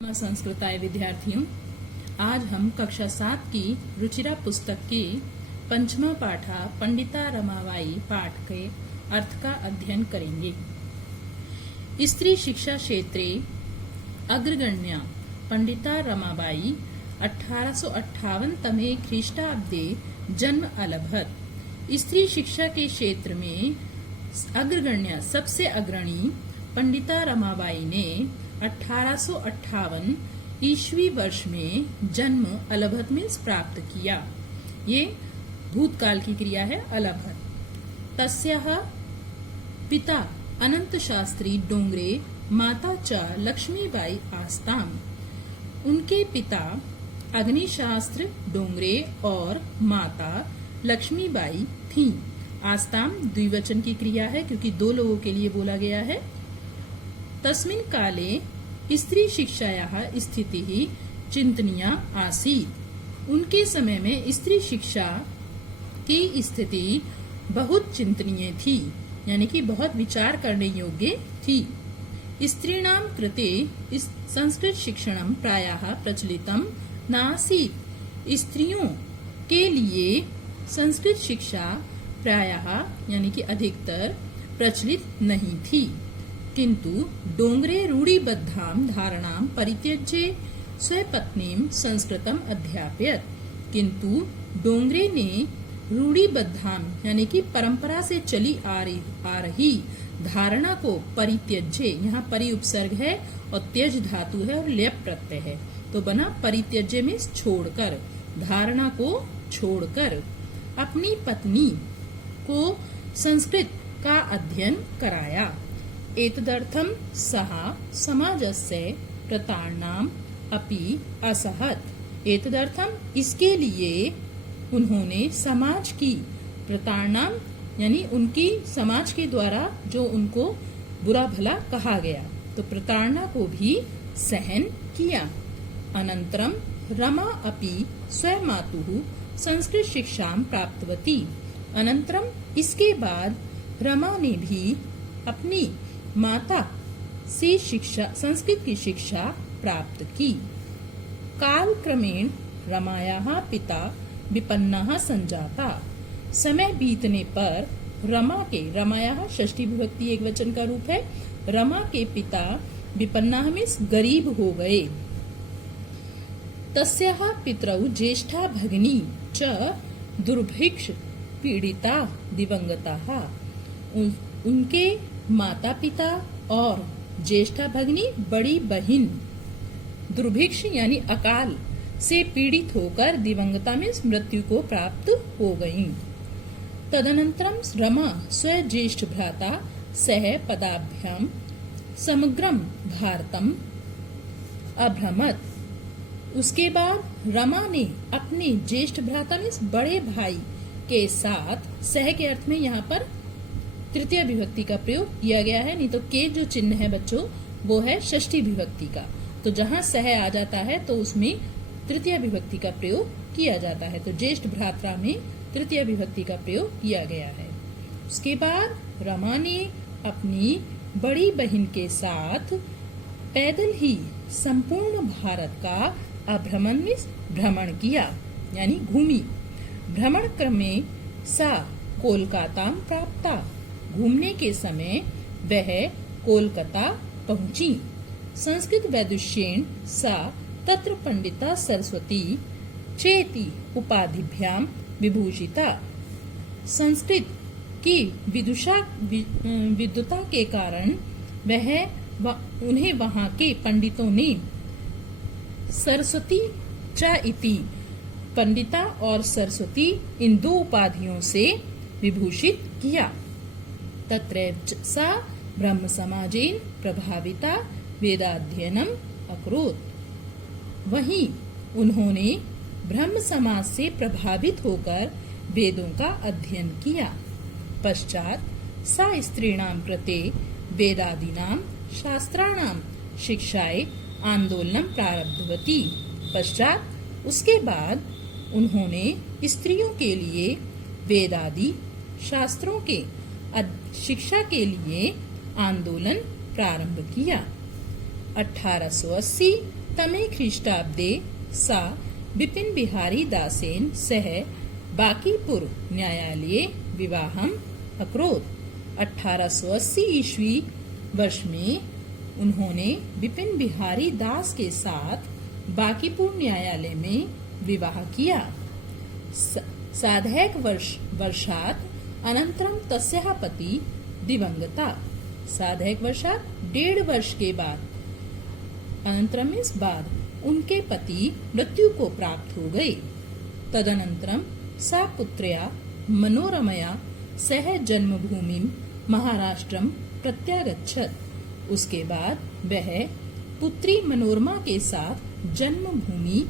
संस्कृताय विद्यार्थियों, आज हम कक्षा 7 की रुचिरा पुस्तक की पंचमा पाठा पंडिता रमाबाई पाठ के अर्थ का अध्ययन करेंगे। स्त्री शिक्षा क्षेत्रे अग्रगण्या पंडिता रमाबाई 1858 तमे ख्रीष्टाब्दे जन्म अलभत। स्त्री शिक्षा के क्षेत्र में अग्रगण्या सबसे अग्रणी पंडिता रमाबाई ने 1858 ईस्वी वर्ष में जन्म अलभत में प्राप्त किया। ये भूतकाल की क्रिया है अलभत। तस्याः पिता अनंत शास्त्री डोंगरे माता च लक्ष्मीबाई आस्ताम। उनके पिता अग्निशास्त्र डोंगरे और माता लक्ष्मीबाई थीं। आस्ताम द्विवचन की क्रिया है क्योंकि दो लोगों के लिए बोला गया है। तस्मिन् काले स्त्री शिक्षायाः स्थितिः चिंतनीया आसीत्। उनके समय में स्त्री शिक्षा की स्थिति बहुत चिंतनीय थी, यानी कि बहुत विचार करने योग्य थी। स्त्रीणां कृते संस्कृत शिक्षणं प्रायः प्रचलितं नासीत्। स्त्रियों के लिए संस्कृत शिक्षा प्रायः यानी कि अधिकतर प्रचलित नहीं थी। किंतु डोंगरे रूढ़िबद्धां धारणां परित्यज्य स्वपत्नीं संस्कृतम अध्यापयत। किंतु डोंगरे ने रूढ़िबद्धां यानी कि परंपरा से चली आ रही धारणा को परित्यज्य, यहाँ परि उपसर्ग है और त्यज धातु है और लेप प्रत्यय है, तो बना परित्यज्य में छोड़कर, धारणा को छोड़कर अपनी पत्नी को संस्कृत का अध्ययन कराया। एतदर्थं सः समाजस्य प्रताड़नाम् अपि असहत। एतदर्थम इसके लिए उन्होंने समाज की प्रताड़ना यानी उनकी समाज के द्वारा जो उनको बुरा भला कहा गया तो प्रताड़ना को भी सहन किया। अनंतरम रमा अपि स्वमातुः संस्कृत शिक्षां प्राप्तवती। अनंतरम इसके बाद रमा ने भी अपनी माता से शिक्षा संस्कृत की शिक्षा प्राप्त की। काल क्रमेण रमायाः पिता विपन्नः संजाता। समय बीतने पर रमायाः षष्ठी विभक्ति एक वचन का रूप है। रमा के पिता विपन्नः में गरीब हो गए। तस्याः पितरौ ज्येष्ठा भगिनी च दुर्भिक्ष पीड़िता दिवंगताः। उनके माता पिता और ज्येष्ठा भगिनी बड़ी बहिन दुर्भिक्ष यानी अकाल से पीड़ित होकर दिवंगता में मृत्यु को प्राप्त हो गयीं। तदनंतरम रमा स्वज्येष्ठ भ्राता सह पदाभ्याम समग्रम भारतम अभ्रमत। उसके बाद रमा ने अपने ज्येष्ठ भ्राता में बड़े भाई के साथ, सह के अर्थ में यहाँ पर तृतीय विभक्ति का प्रयोग किया गया है, नहीं तो के जो चिन्ह है बच्चों वो है षष्ठी विभक्ति का, तो जहाँ सह आ जाता है तो उसमें तृतीय विभक्ति का प्रयोग किया जाता है। तो ज्येष्ठ भ्राता में तृतीय विभक्ति का प्रयोग किया गया है। उसके बाद रमा ने अपनी बड़ी बहन के साथ पैदल ही संपूर्ण भारत का अभ्रमण में भ्रमण किया, यानी घूमी। भ्रमण क्रमे सा कोलकाता प्राप्ता। घूमने के समय वह कोलकाता पहुंची। संस्कृत वैदुष्येण सा तत्र पंडिता सरस्वती चेति उपाधिभ्याम विभूषिता। संस्कृत की विद्वता के कारण उन्हें वहां के पंडितों ने सरस्वती च इति, पंडिता और सरस्वती इन दो उपाधियों से विभूषित किया। तत्रैव सा ब्रह्म समाजेन प्रभाविता वेदाध्ययनम अकरोत्। वहीं उन्होंने ब्रह्म समाज से प्रभावित होकर वेदों का अध्ययन किया। पश्चात सा स्त्रीणां कृते वेदादीनां शास्त्राणां शिक्षाय आंदोलनं प्रारब्धवती। पश्चात उसके बाद उन्होंने स्त्रियों के लिए वेदादि शास्त्रों के शिक्षा के लिए आंदोलन प्रारंभ किया। 1880 तमे ख्रीष्टाब्दे सा बिपिन बिहारी दासेन सह बांकीपुर न्यायालये विवाहम अकरोत्। 1880 ईस्वी वर्ष में उन्होंने बिपिन बिहारी दास के साथ बांकीपुर न्यायालय में विवाह किया। साधैक वर्षात् अनंतरम तस्याः पति दिवंगता। साधैक वर्षात् 1.5 वर्ष के बाद, अनंतरम इस बाद उनके पति मृत्यु को प्राप्त हो गए। तदनंतरम सा पुत्र्या मनोरमया सह जन्मभूमिं महाराष्ट्रम प्रत्यागच्छत्। उसके बाद वह पुत्री मनोरमा के साथ जन्मभूमि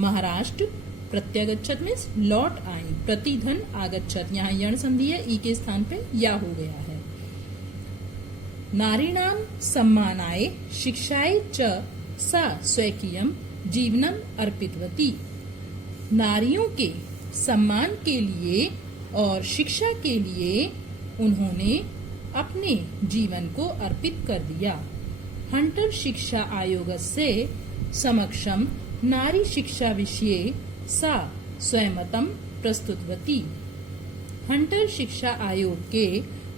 महाराष्ट्र प्रत्यागच्छत् मीन्स लौट आई। प्रतिधन आगच्छत्, यहाँ यण संधि है, ई के स्थान पे या हो गया है। नारीणाम सम्मानाय शिक्षाय च सा स्वकीयम जीवनम अर्पितवती। नारियों के सम्मान के लिए और शिक्षा के लिए उन्होंने अपने जीवन को अर्पित कर दिया। हंटर शिक्षा आयोग से समक्षम नारी शिक्षा विषये सा स्वयंमतं प्रस्तुतवती। हंटर शिक्षा आयोग के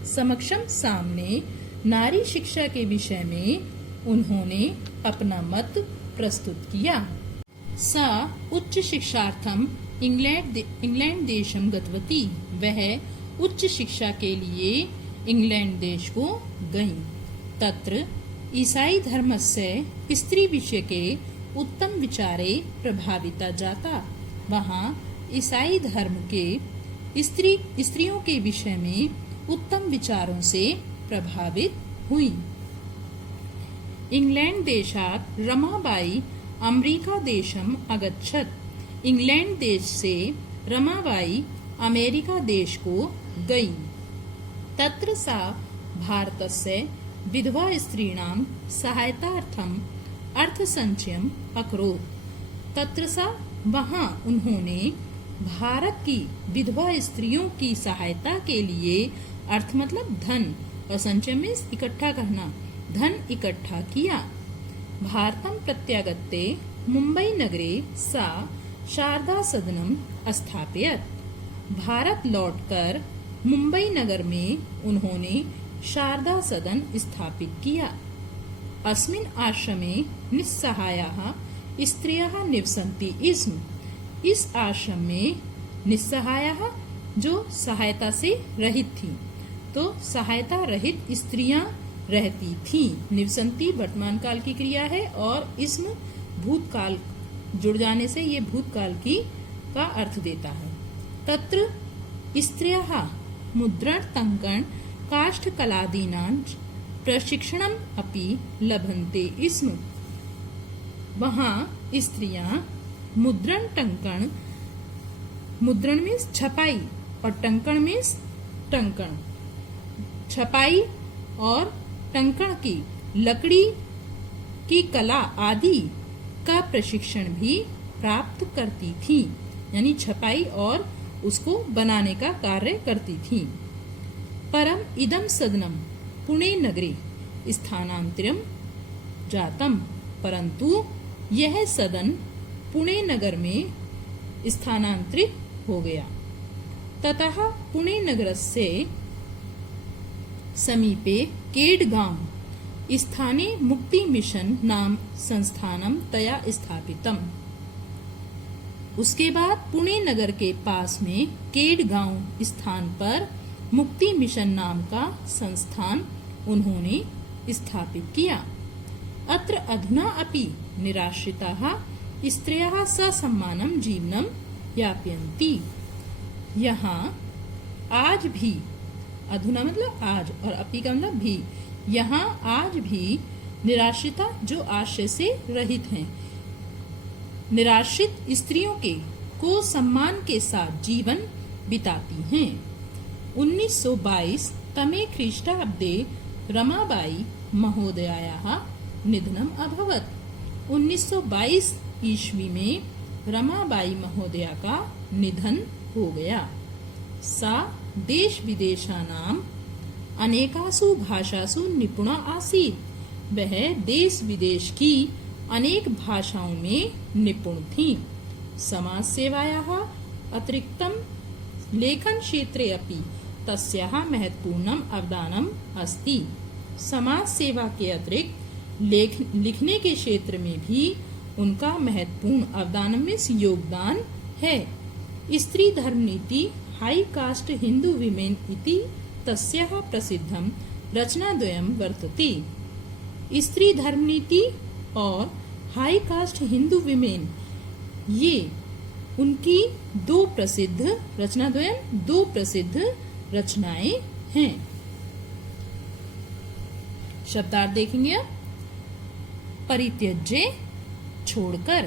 समक्षम सामने नारी शिक्षा के विषय में उन्होंने अपना मत प्रस्तुत किया। सा उच्च शिक्षार्थम इंग्लैंड देशम गतवती। वह उच्च शिक्षा के लिए इंग्लैंड देश को गयी। तत्र ईसाई धर्मस्य स्त्री विषय के उत्तम विचारे प्रभाविता जाता। वहाँ ईसाई धर्म के स्त्रियों के विषय में उत्तम विचारों से प्रभावित हुई। इंग्लैंड देशात् रमाबाई अमेरिका देशम अगच्छत्। इंग्लैंड देश से रमाबाई अमेरिका देश को गई। तत्र सा भारतस्य विधवा स्त्रीणां सहायतार्थम अर्थसंचयम अकरोत्। तत्र सा वहाँ उन्होंने भारत की विधवा स्त्रियों की सहायता के लिए, अर्थ मतलब धन, और संचय में इकट्ठा करना, धन इकट्ठा किया। भारतम प्रत्यागत्ते मुंबई नगरे सा शारदा सदनम स्थापयत्। भारत लौटकर मुंबई नगर में उन्होंने शारदा सदन स्थापित किया। अस्मिन् आश्रमे निस्सहायाः स्त्रियः निवसन्ति स्म। इस आश्रम में निस्सहायाः जो सहायता से रहित थी, तो सहायता रहित स्त्रियां रहती थीं। निवसन्ति वर्तमान काल की क्रिया है और इसमें भूतकाल जुड़ जाने से ये भूतकाल की का अर्थ देता है। तत्र स्त्रियः मुद्रण टंकन काष्ठ कलादीनां प्रशिक्षणम अपि लभन्ते स्म। वहाँ स्त्रियां मुद्रण टंकन, मुद्रण में छपाई और टंकन में टंकन, छपाई और टंकन की लकड़ी की कला आदि का प्रशिक्षण भी प्राप्त करती थी। यानी छपाई और उसको बनाने का कार्य करती थी। परम इदम सदनम पुणे नगरे स्थानांतरम जातम। परंतु यह सदन पुणे नगर में स्थानांतरित हो गया। ततः पुणे नगरस्य समीपे केडगांव स्थाने मुक्ति मिशन नाम संस्थानम तया स्थापितम। उसके बाद पुणे नगर के पास में केडगांव स्थान पर मुक्ति मिशन नाम का संस्थान उन्होंने स्थापित किया। अत्र अधुना अपि निराश्रिताः स्त्रियः ससम्मानं जीवनं यापयन्ति। यहाँ आज भी, अधुना मतलब आज और अपि का मतलब भी, यहाँ आज भी निराश्रिता जो आश्रय से रहित हैं, निराश्रित स्त्रियों को सम्मान के साथ जीवन बिताती हैं। 1922 तमे ख्रीष्टाब्दे रमाबाई महोदयायाः निधनम अभवत्। 1922 ईस्वी में रमाबाई महोदया का निधन हो गया। सा देश विदेशानां अनेकासु भाषासु निपुणा आसीत्। वह देश विदेश की अनेक भाषाओं में निपुण थीं। समाज सेवायाः अतिरिक्तं लेखन क्षेत्रे अपि तस्याः महत्वपूर्णम् अवदानम् अस्ति। समाज सेवा के अतिरिक्त लिखने के क्षेत्र में भी उनका महत्वपूर्ण अवदान में योगदान है। Stri Dharma Niti high caste Hindu women इति तस्याः प्रसिद्धं रचनाद्वयं वर्तते। स्त्री धर्म नीति और हाई कास्ट हिंदू विमेन ये उनकी दो प्रसिद्ध रचनाएं हैं। शब्दार्थ देखेंगे अब। परित्यज्य छोड़कर,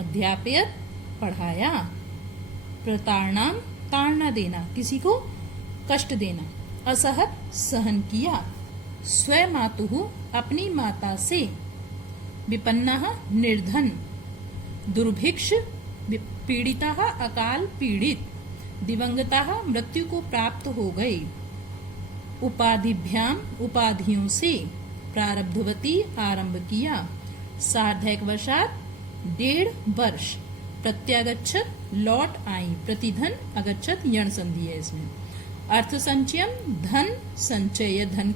अध्यापयत पढ़ाया, प्रताड़नाम ताड़ना देना, किसी को कष्ट देना, असहत सहन किया, स्वमातुः अपनी माता से, विपन्नः निर्धन, दुर्भिक्ष पीड़िताः अकाल पीड़ित, दिवंगताः मृत्यु को प्राप्त हो गए, उपाधिभ्याम उपाधियों से, प्रारब्धवती आरंभ किया, सार्धैक वर्षात 1.5 वर्ष, प्रत्यागच्छत लौट आई, प्रतिधन अगच्छत यण संधि है इसमें, अर्थ संचयम धन संचय धन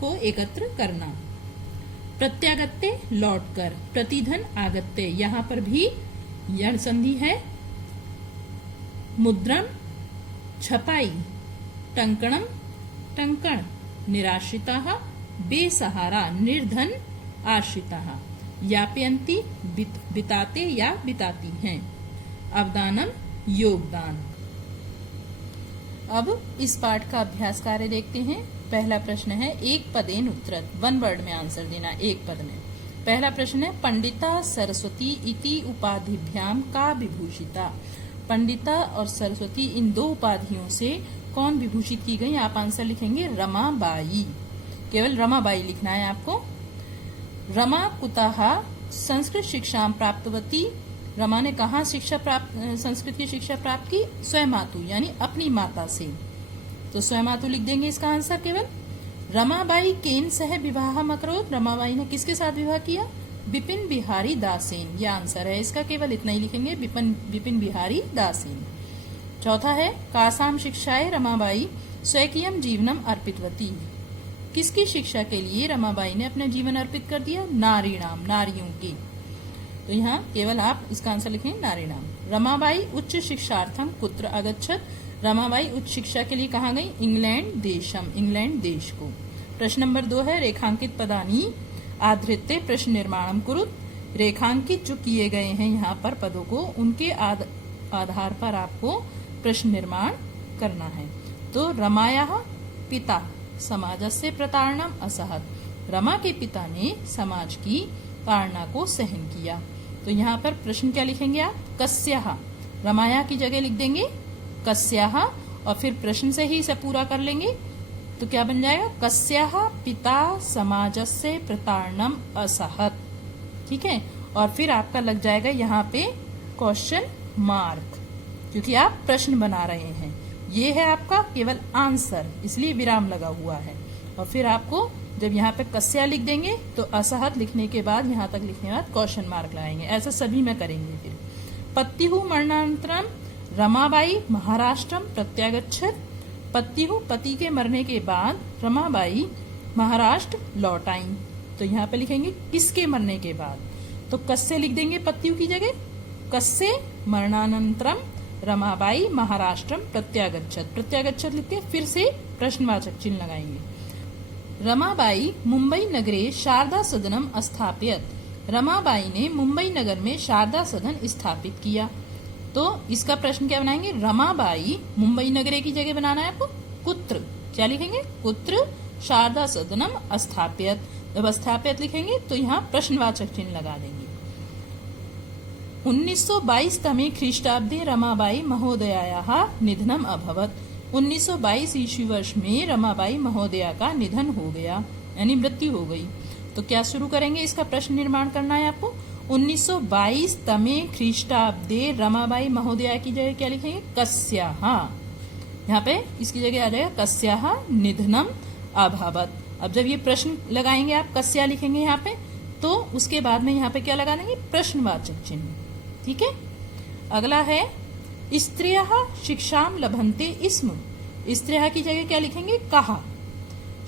को एकत्र करना, प्रत्यागत्य लौट कर, प्रतिधन आगत्य यहाँ पर भी यण संधि है, मुद्रम छपाई, टंकणम टंकण, निराश्रिताः बेसहारा, निर्धन आश्रिताः, यापयन्ति बिताते या बिताती हैं, अवदानम योगदान। अब इस पाठ का अभ्यास कार्य देखते हैं। पहला प्रश्न है एक पदेन उत्तरत, 1 वर्ड में आंसर देना, एक पद में। पहला प्रश्न है पंडिता सरस्वती इति उपाधिभ्याम का विभूषिता। पंडिता और सरस्वती इन दो उपाधियों से कौन विभूषित की गई? आप आंसर लिखेंगे रमाबाई, केवल रमाबाई लिखना है आपको। रमा कुतः संस्कृत शिक्षा प्राप्तवती, रमा ने कहा संस्कृत की शिक्षा प्राप्त की? स्वयमातु यानी अपनी माता से, तो स्वयमातु लिख देंगे इसका आंसर केवल। रमाबाई केन सह विवाह अकरोत्, रमाबाई ने किसके साथ विवाह किया? बिपिन बिहारी दासेन, ये आंसर है इसका, केवल इतना ही लिखेंगे, बिपिन बिहारी दासेन। चौथा है कासाम शिक्षाए रमाबाई स्वकीयम जीवनम अर्पितवती, किसकी शिक्षा के लिए रमाबाई ने अपना जीवन अर्पित कर दिया? नारीणाम, नारियों की, तो यहाँ केवल आप इसका आंसर लिखेंगे नारीणाम। रमाबाई उच्च शिक्षार्थम कुत्र अगच्छत, रमाबाई उच्च शिक्षा के लिए कहाँ गई? इंग्लैंड देशम, इंग्लैंड देश को। प्रश्न नंबर 2 है रेखांकित पदानी आधृत्य प्रश्न निर्माणम कुरुत, रेखांकित जो किए गए हैं यहाँ पर पदों को, उनके आधार पर आपको प्रश्न निर्माण करना है। तो रमायाः पिता समाजस्य प्रताड़नम असहत, रमा के पिता ने समाज की ताड़ना को सहन किया। तो यहाँ पर प्रश्न क्या लिखेंगे आप? कस्याः, रमाया की जगह लिख देंगे कस्याः और फिर प्रश्न से ही इसे पूरा कर लेंगे, तो क्या बन जाएगा? कस्याः पिता समाजस्य प्रताड़नम असहत, ठीक है। और फिर आपका लग जाएगा यहाँ पे क्वेश्चन मार्क, क्योंकि आप प्रश्न बना रहे हैं। ये है आपका केवल आंसर, इसलिए विराम लगा हुआ है। और फिर आपको जब यहाँ पे कस्या लिख देंगे तो असहत लिखने के बाद यहाँ तक लिखने के बाद क्वेश्चन मार्क लगाएंगे। ऐसा सभी में करेंगे। फिर पत्युः मरणानन्तरम रमाबाई महाराष्ट्रम प्रत्यागच्छत, पत्युः पति के मरने के बाद रमाबाई महाराष्ट्र लौट आई। तो यहाँ पे लिखेंगे किसके मरने के बाद, तो कस्य लिख देंगे पत्युः की जगह, कस्य मरणानन्तरम रमाबाई महाराष्ट्रम प्रत्यागच्छत, प्रत्यागच्छत लिख के फिर से प्रश्नवाचक चिन्ह लगाएंगे। रमाबाई मुंबई नगरे शारदा सदनम स्थापित, रमाबाई ने मुंबई नगर में शारदा सदन स्थापित किया। तो इसका प्रश्न क्या बनाएंगे? रमाबाई मुंबई नगरे की जगह बनाना है आपको कुत्र, क्या लिखेंगे? कुत्र शारदा सदनम स्थापित। जब स्थापित लिखेंगे तो यहाँ प्रश्नवाचक चिन्ह लगा देंगे। 1922 तमे ख्रीष्टाब्दे रमाबाई महोदयायाः निधनम अभवत्, 1922 ईस्वी वर्ष में रमाबाई महोदया का निधन हो गया, यानी मृत्यु हो गई। तो क्या शुरू करेंगे? इसका प्रश्न निर्माण करना है आपको। 1922 तमे ख्रीष्टाब्दे रमाबाई महोदया की जगह क्या लिखेंगे? कस्याः, यहाँ पे इसकी जगह आ जाएगा कस्याः निधनम अभवत्। अब जब ये प्रश्न लगाएंगे आप, कस्या लिखेंगे यहाँ पे, तो उसके बाद में यहाँ पे क्या लगा देंगे, प्रश्नवाचक चिन्ह। ठीक है। अगला है स्त्रियः शिक्षाम लभन्ते स्म। स्त्रियः की जगह क्या लिखेंगे, कहा,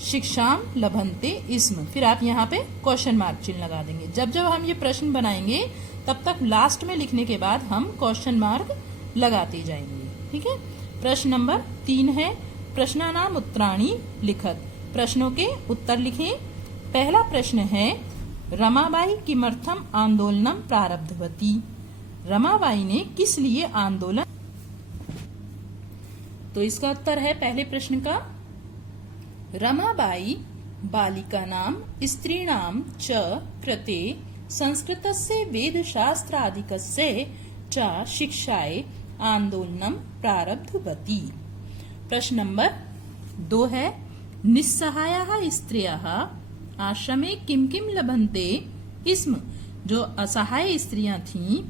शिक्षाम लभन्ते स्म। फिर आप यहाँ पे क्वेश्चन मार्क चिन्ह लगा देंगे। जब जब हम ये प्रश्न बनाएंगे तब तक लास्ट में लिखने के बाद हम क्वेश्चन मार्क लगाते जाएंगे। ठीक है। प्रश्न नंबर 3 है प्रश्नानाम उत्तराणि लिखत। प्रश्नों के उत्तर लिखें। पहला प्रश्न है रमाबाई किमर्थम आंदोलनम प्रारब्धवती। रमाबाई ने किस लिए आंदोलन, तो इसका उत्तर है पहले प्रश्न का, रमाबाई बालिकानां स्त्रीणां च कृते संस्कृतस्य वेदशास्त्रादिकस्य च शिक्षायै आंदोलनम प्रारब्धवती। प्रश्न नंबर 2 है निस्सहायाः स्त्रियः आश्रमे किम किम लभन्ते स्म। जो असहाय स्त्रियां थीं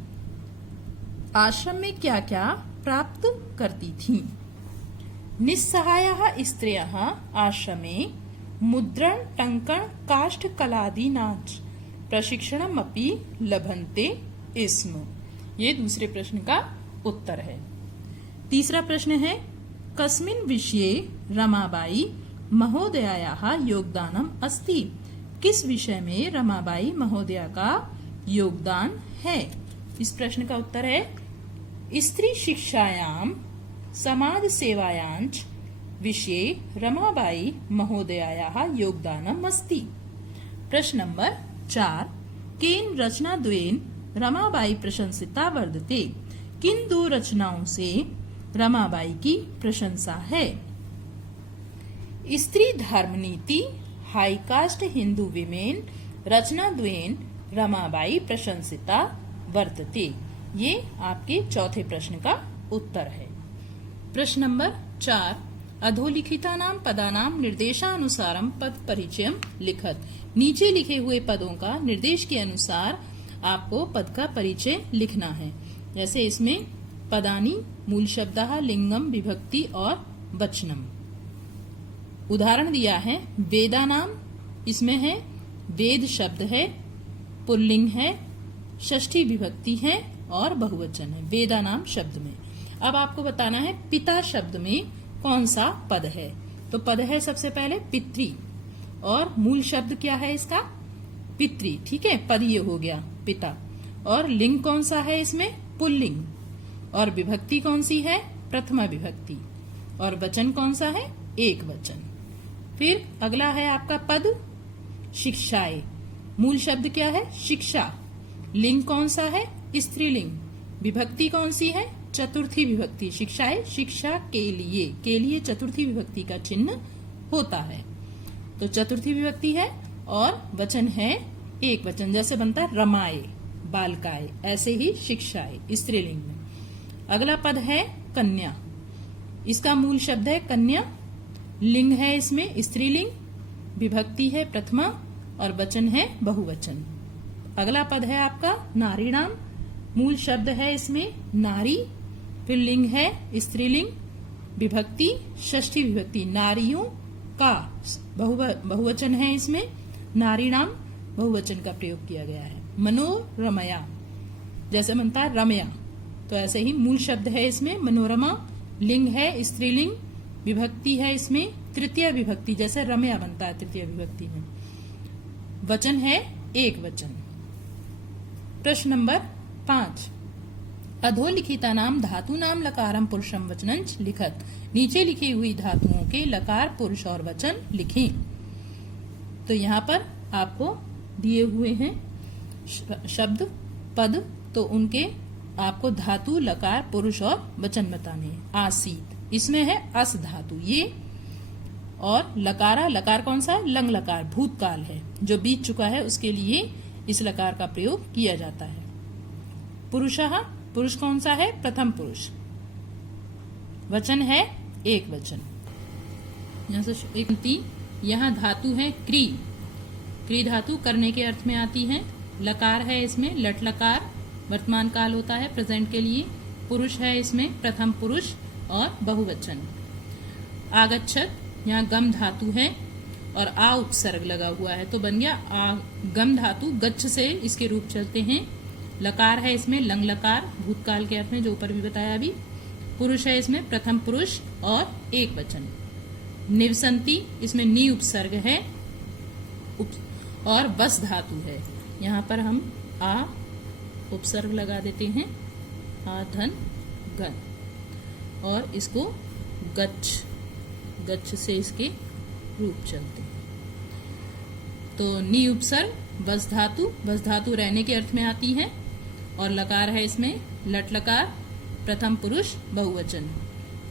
आश्रम में क्या क्या प्राप्त करती थीं। निस्सहायाः स्त्रियः आश्रमे मुद्रण टंकण काष्ठ कलादीनां प्रशिक्षणमपि लभन्ते स्म। ये दूसरे प्रश्न का उत्तर है। तीसरा प्रश्न है कस्मिन् विषये रमाबाई महोदयायाः योगदानम अस्ति। किस विषय में रमाबाई महोदया का योगदान है। इस प्रश्न का उत्तर है स्त्री शिक्षायां समाज सेवायांच विषये रमाबाई महोदयायाः योगदानम अस्ति। प्रश्न नंबर 4 केन रचनाद्वयेन रमाबाई प्रशंसिता वर्तते। किन 2 रचनाओं से रमाबाई की प्रशंसा है। Stri Dharma Niti high caste Hindu women रचनाद्वयेन रमाबाई प्रशंसिता वर्तते। ये आपके चौथे प्रश्न का उत्तर है। प्रश्न नंबर 4 अधोलिखितानां पदानां निर्देशानुसारम पद परिचयम लिखत। नीचे लिखे हुए पदों का निर्देश के अनुसार आपको पद का परिचय लिखना है। जैसे इसमें पदानी मूल शब्दः लिंगम विभक्ति और वचनम। उदाहरण दिया है वेदानाम, इसमें है वेद शब्द है, पुल्लिंग है, षष्ठी विभक्ति है और बहुवचन है वेदानाम शब्द में। अब आपको बताना है पिता शब्द में कौन सा पद है। तो पद है सबसे पहले पितृ और मूल शब्द क्या है इसका, पितृ। ठीक है, पद ये हो गया पिता। और लिंग कौन सा है इसमें, पुल्लिंग। और विभक्ति कौन सी है, प्रथमा विभक्ति। और वचन कौन सा है, एक वचन। फिर अगला है आपका पद शिक्षाए। मूल शब्द क्या है, शिक्षा। लिंग कौन सा है, स्त्रीलिंग। विभक्ति कौन सी है, चतुर्थी विभक्ति। शिक्षाए शिक्षा के लिए चतुर्थी विभक्ति का चिन्ह होता है। तो चतुर्थी विभक्ति है और वचन है एक वचन। जैसे बनता है रमाए, बालकाए, ऐसे ही शिक्षाए स्त्रीलिंग में। अगला पद है कन्या। इसका मूल शब्द है कन्या। लिंग है इसमें स्त्रीलिंग, विभक्ति है प्रथमा और वचन है बहुवचन। अगला पद है आपका नारीणाम। मूल शब्द है इसमें नारी, फिर लिंग है स्त्रीलिंग, विभक्ति षष्ठी विभक्ति। नारियों का बहुवचन है इसमें, नारीणाम बहुवचन का प्रयोग किया गया है। मनोरमया, जैसे बनता है रमया, तो ऐसे ही मूल शब्द है इसमें मनोरमा। लिंग है स्त्रीलिंग, विभक्ति है इसमें तृतीय विभक्ति, जैसे रमया बनता है तृतीय विभक्ति में। वचन है एक वचन। प्रश्न नंबर 5 अधोलिखितानां धातूनां लकारम पुरुषम वचनंच लिखत। नीचे लिखी हुई धातुओं के लकार पुरुष और वचन लिखें। तो यहाँ पर आपको दिए हुए हैं शब्द पद, तो उनके आपको धातु लकार पुरुष और वचन बताने हैं। आसीत, इसमें है अस धातु ये, और लकारा, लकार कौन सा है, लंग लकार, भूतकाल है जो बीत चुका है, उसके लिए इस लकार का प्रयोग किया जाता है। पुरुषः, पुरुष कौन सा है, प्रथम पुरुष। वचन है एक वचन। यहाँ धातु है क्री। क्री धातु करने के अर्थ में आती है। लकार है इसमें लट लकार, वर्तमान काल होता है प्रेजेंट के लिए। पुरुष है इसमें प्रथम पुरुष और बहुवचन। आगच्छत, यहाँ गम धातु है। और आ उपसर्ग लगा हुआ है तो बन गया आ। गम धातु गच्छ से इसके रूप चलते हैं। लकार है इसमें लंग लकार भूतकाल के अर्थ में, जो ऊपर भी बताया अभी। पुरुष है इसमें प्रथम पुरुष और एक वचन। निवसंती इसमें नी उपसर्ग है और वस धातु है। यहाँ पर हम आ उपसर्ग लगा देते हैं, आ धन गन, और इसको गच्छ, गच्छ से इसके रूप चलते हैं। तो नी उपसर्ग वस धातु रहने के अर्थ में आती है, और लकार है इसमें लट लकार प्रथम पुरुष बहुवचन।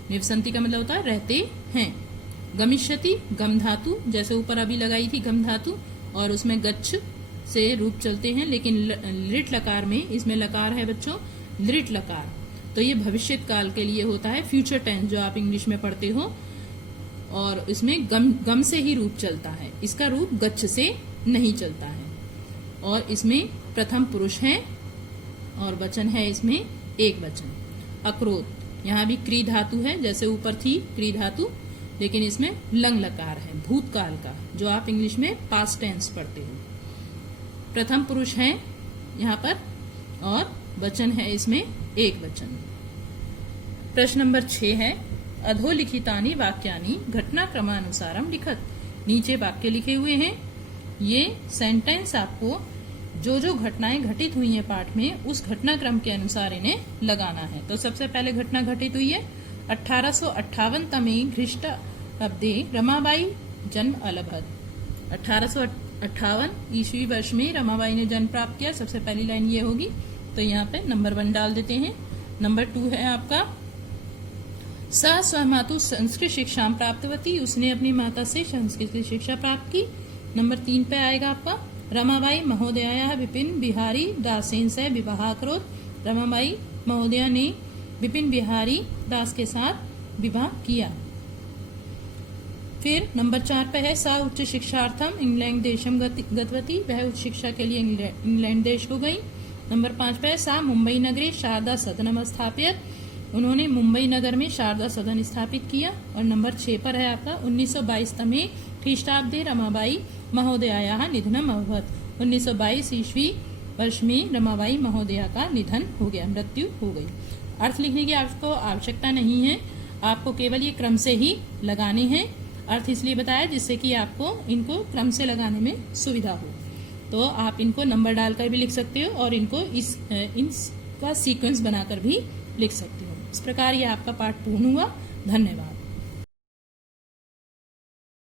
निवसंती का मतलब होता है रहते हैं। गमिष्यति गम धातु, जैसे ऊपर अभी लगाई थी गम धातु, और उसमें गच्छ से रूप चलते हैं, लेकिन लिट लकार में इसमें लकार है बच्चों लिट लकार, तो ये भविष्यत काल के लिए होता है, फ्यूचर टेंस जो आप इंग्लिश में पढ़ते हो, और इसमें गम से ही रूप चलता है, इसका रूप गच्छ से नहीं चलता है। और इसमें प्रथम पुरुष है और वचन है इसमें एक वचन। अक्रोध, यहाँ भी क्री धातु है, जैसे ऊपर थी क्री धातु, लेकिन इसमें लंग लकार है भूतकाल का, जो आप इंग्लिश में पास्ट टेंस पढ़ते हो। प्रथम पुरुष है यहाँ पर और वचन है इसमें एक वचन। प्रश्न नंबर 6 है अधोलिखितानि वाक्यानि घटनाक्रमानुसारम लिखत। नीचे वाक्य लिखे हुए हैं, ये सेंटेंस आपको जो जो घटनाएं घटित हुई हैं पाठ में उस घटनाक्रम के अनुसार इन्हें लगाना है। तो सबसे पहले घटना घटित हुई है 1858 तमे ख्रीष्ट अब्दे रमाबाई जन्म अलभत। 1858 ईस्वी वर्ष में रमाबाई ने जन्म प्राप्त किया। सबसे पहली लाइन ये होगी, तो यहाँ पे नंबर 1 डाल देते हैं। नंबर 2 है आपका सा स्वमातु संस्कृत शिक्षा प्राप्तवती, उसने अपनी माता से संस्कृत की शिक्षा प्राप्त की। नंबर 3 पे आएगा आपका रमाबाई महोदया विपिन बिहारी दासेन से विवाह करोत। रमाबाई महोदया ने विपिन बिहारी दास के साथ विवाह किया। फिर नंबर 4 पे है सा उच्च शिक्षार्थम इंग्लैंड देशम गतवती, वह उच्च शिक्षा के लिए इंग्लैंड देश को गई। नंबर 5 पे सा मुंबई नगरे शारदा सदनम स्थापित, उन्होंने मुंबई नगर में शारदा सदन स्थापित किया। और नंबर 6 पर है आपका 1922 तमे ख्रीष्टाब्दे रमाबाई महोदया निधनम अभवत। 1922 ईस्वी वर्ष में रमाबाई महोदया का निधन हो गया, मृत्यु हो गई। अर्थ लिखने की आपको आवश्यकता नहीं है, आपको केवल ये क्रम से ही लगाने हैं। अर्थ इसलिए बताया जिससे कि आपको इनको क्रम से लगाने में सुविधा हो। तो आप इनको नंबर डालकर भी लिख सकते हो और इनको इनका सीक्वेंस बनाकर भी लिख सकते हो। इस प्रकार ये आपका पाठ पूर्ण हुआ। धन्यवाद।